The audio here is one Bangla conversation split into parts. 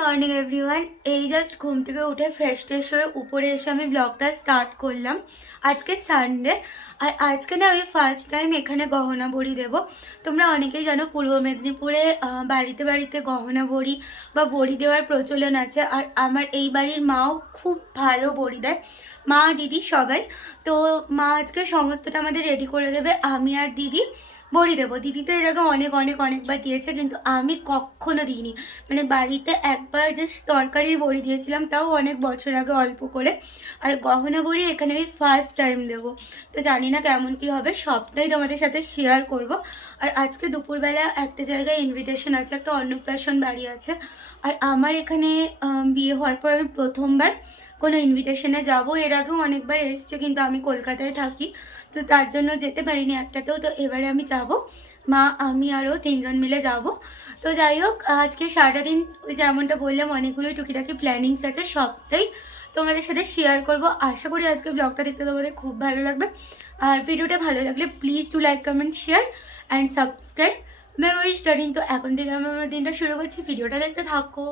Morning everyone. এই জাস্ট ঘুম থেকে উঠে ফ্রেশ ট্রেশ হয়ে উপরে এসে আমি ব্লগটা স্টার্ট করলাম। আজকে সানডে, আর আজকে না আমি ফার্স্ট টাইম এখানে গহনা বড়ি দেবো। তোমরা অনেকেই জানো পূর্ব মেদিনীপুরে বাড়িতে বাড়িতে গহনা বড়ি বা বড়ি দেওয়ার প্রচলন আছে। আর আমার এই বাড়ির মাও খুব ভালো বড়ি দেয়, মা দিদি সবাই। তো মা আজকে সমস্তটা আমাদের রেডি করে দেবে, আমি আর দিদি বড়ি দেবো। দিদি তো এর আগে অনেকবার দিয়েছে, কিন্তু আমি কখনো দিইনি। মানে বাড়িতে একবার জাস্ট তরকারির বড়ি দিয়েছিলাম, তাও অনেক বছর আগে অল্প করে। আর গহনা বড়ি এখানে আমি ফার্স্ট টাইম দেবো, তো জানি না কেমন কি হবে, সবটাই তোমাদের সাথে শেয়ার করব। আর আজকে দুপুরবেলা একটা জায়গায় ইনভিটেশন আছে, একটা অন্নপ্রাশন বাড়ি আছে। আর আমার এখানে বিয়ে হওয়ার পর আমি প্রথমবার কোনো ইনভিটেশনে যাব। এর আগেও অনেকবার এসছে, কিন্তু আমি কলকাতায় থাকি, তো তার জন্য যেতে পারিনি একটাতেও। তো এবারে আমি যাব, মা আমি আরও 3জন মিলে যাব। তো যাই হোক, আজকে সারাটা দিন ওই যেমনটা বললাম অনেকগুলোই টুকিটাকি প্ল্যানিংস আছে, সবটাই তোমাদের সাথে শেয়ার করব। আশা করি আজকে ব্লগটা দেখতে তোমাদের খুব ভালো লাগবে। আর ভিডিওটা ভালো লাগলে please to like comment share and subscribe memory starting. তো এখন থেকে আমি আমার দিনটা শুরু করছি, ভিডিওটা দেখতে থাকো।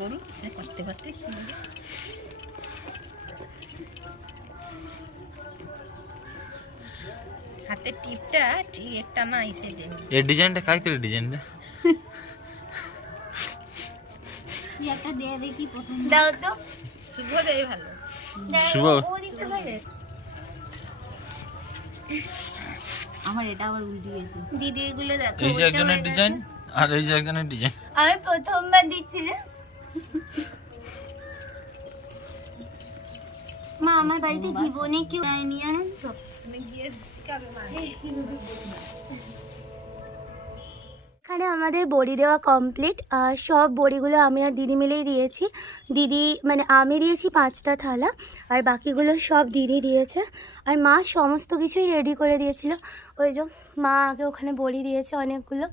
করুন সে করতে করতে হাতের টিপটা ঠিক একটা না এসে দেন। এই ডিজাইনটা কাই করে ডিজাইনটা একটা দিয়ে দেখি প্রথম দাও তো, শুভ দেয় ভালো। শুভ আমার এটা আবার উল্টে গেছে। দিদি এগুলো দেখো, এই যে একজনের ডিজাইন আর এই যে একজনের ডিজাইন। আমি প্রথমবার দিচ্ছি যে মা আমার বাড়িতে জীবনে কেউ নিয়ে আনেন তো। তুমি গিয়ে শিখাবে মা। এখানে আমাদের বড়ি দেওয়া কমপ্লিট। সব বড়িগুলো আমি আর দিদি মিলেই দিয়েছি। দিদি মানে আমি দিয়েছি 5টা থালা, আর বাকিগুলো সব দিদি দিয়েছে। আর মা সমস্ত কিছুই রেডি করে দিয়েছিল। ওই যে মা আগে ওখানে বড়ি দিয়েছে অনেকগুলো।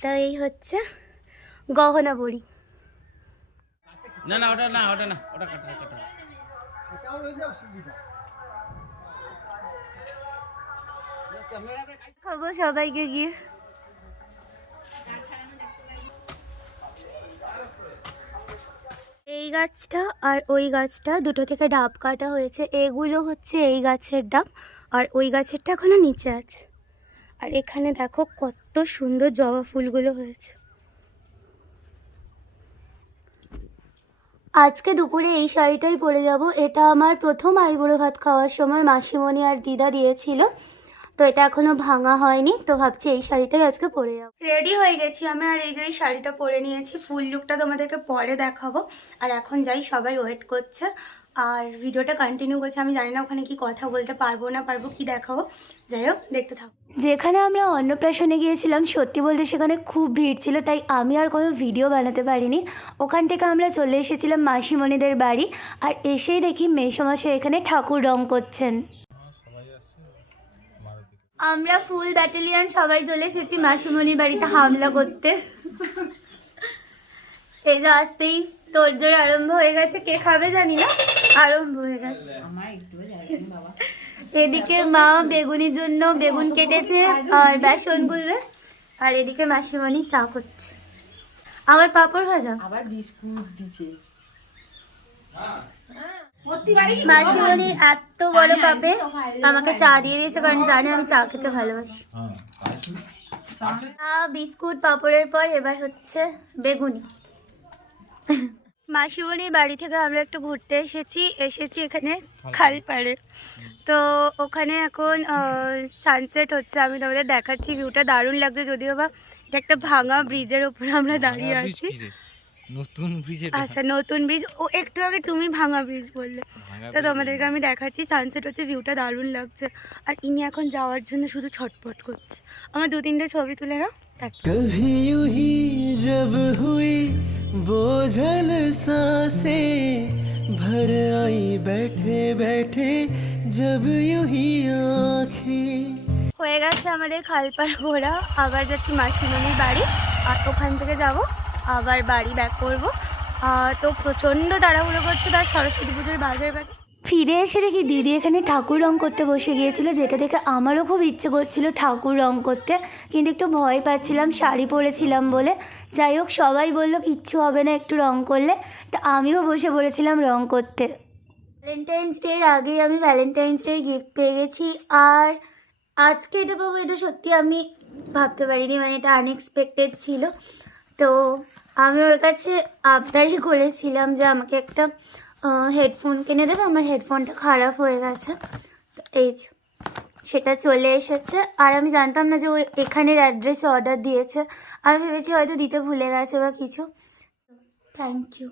তা এই হচ্ছে গহনা বড়ি। না না ওটা না ওটা না ওটা কাটা কাটা। খাবো সবাইকে গিয়ে। এই গাছটা আর ওই গাছটা দুটো থেকে ডাব কাটা হয়েছে। এগুলো হচ্ছে এই গাছের ডাব, আর ওই গাছেরটা এখনো নিচে আছে। আর এখানে দেখো কত সুন্দর জবা ফুলগুলো হয়েছে। আজকে দুপুরে এই শাড়িটাই পরে যাব। এটা আমার প্রথম আইবুড়ো ভাত খাওয়ার সময় মাসিমণি আর দিদা দিয়েছিল, তো এটা এখনো ভাঙা হয়নি। তো ভাবছি এই শাড়িটাই আজকে পরে যাবো। রেডি হয়ে গেছি আমি, আর এই যে এই শাড়িটা পরে নিয়েছি। ফুল লুকটা তোমাদেরকে পরে দেখাবো। আর এখন যাই, সবাই ওয়েট করছে আর ভিডিওটা কন্টিনিউ করছে। আমি জানি না ওখানে কি কথা বলতে পারবো না পারবো, কি দেখাবো। যাই হোক, দেখতে থাকো। যেখানে আমরা অন্নপ্রাশনে গিয়েছিলাম, সত্যি বলতে সেখানে খুব ভিড় ছিল, তাই আমি আর কোনো ভিডিও বানাতে পারিনি। ওখান থেকে আমরা চলে এসেছিলাম মাসিমণিদের বাড়ি। আর এসেই দেখি মেসোমশাই এখানে ঠাকুর রং করছেন। আমরা ফুল ব্যাটালিয়ান সবাই চলে এসেছি মাসিমণির বাড়িতে হামলা করতে। এই যে আসতেই তোড়জোড় আরম্ভ হয়ে গেছে। কে খাবে জানি না, আরম্ভ হয়ে গেছে। এদিকে মা বেগুনির জন্য বেগুন কেটেছে আর বেসন গুলবে, আর এদিকে মাসিমণি চা করছে। আমার পাপড় ভাজা, আবার বিস্কুট দিছে। মাসিমণি এত বড় কাপে আমাকে চা দিয়ে দিয়েছে, কারণ জানে আমি চা খেতে ভালোবাসি। বিস্কুট পাপড়ের পর এবার হচ্ছে বেগুনি। মাসিমণির বাড়ি থেকে আমরা একটু ঘুরতে এসেছি এখানে খালপাড়ে। তো ওখানে এখন সানসেট হচ্ছে, আমি তোমাদের দেখাচ্ছি। ভিউটা দারুণ লাগছে, যদিও বা এটা একটা ভাঙা ব্রিজের ওপর আমরা দাঁড়িয়ে আছি। নতুন ব্রিজ আচ্ছা নতুন ব্রিজ, ও একটু আগে তুমি ভাঙা ব্রিজ বললে। তো তোমাদেরকে আমি দেখাচ্ছি, সানসেট হচ্ছে, ভিউটা দারুণ লাগছে। আর ইনি এখন যাওয়ার জন্য শুধু ছটফট করছে। আমার 2-3টে ছবি তুলে নাও। দেখ कभी यूं ही जब हुई बोझल सांसें भर आई बैठे बैठे जब यूं ही आँखें। হয়ে গেছে আমাদের খালপাড় ঘোরা। আবার যাচ্ছি মাসিমণির বাড়ি, আর ওখান থেকে যাব আবার বাড়ি ব্যাক করব। তো প্রচণ্ড তাড়াহুড়ো করছে, তার সরস্বতী পুজোর বাজার বাকি। ফিরে এসে দেখি দিদি এখানে ঠাকুর রং করতে বসে গিয়েছিল, যেটা দেখে আমারও খুব ইচ্ছে করছিল ঠাকুর রং করতে, কিন্তু একটু ভয় পাচ্ছিলাম শাড়ি পরেছিলাম বলে। যাই হোক, সবাই বললো কিচ্ছু হবে না একটু রং করলে, তো আমিও বসে পড়েছিলাম রং করতে। ভ্যালেন্টাইন্স ডের আগেই আমি ভ্যালেন্টাইন্স ডের গিফট পেয়ে গেছি, আর আজকে এটা পাবো এটা সত্যি আমি ভাবতে পারিনি, মানে এটা আনএক্সপেক্টেড ছিল। তো আমি ওর কাছে আবদারই করেছিলাম যে আমাকে একটা হেডফোন কিনে দেবে, আমার হেডফোনটা খারাপ হয়ে গেছে। তো এই যে, সেটা চলে এসেছে। আর আমি জানতাম না যে ও এখানের অ্যাড্রেসে অর্ডার দিয়েছে, আমি ভেবেছি হয়তো দিতে ভুলে গেছে বা কিছু। Thank you.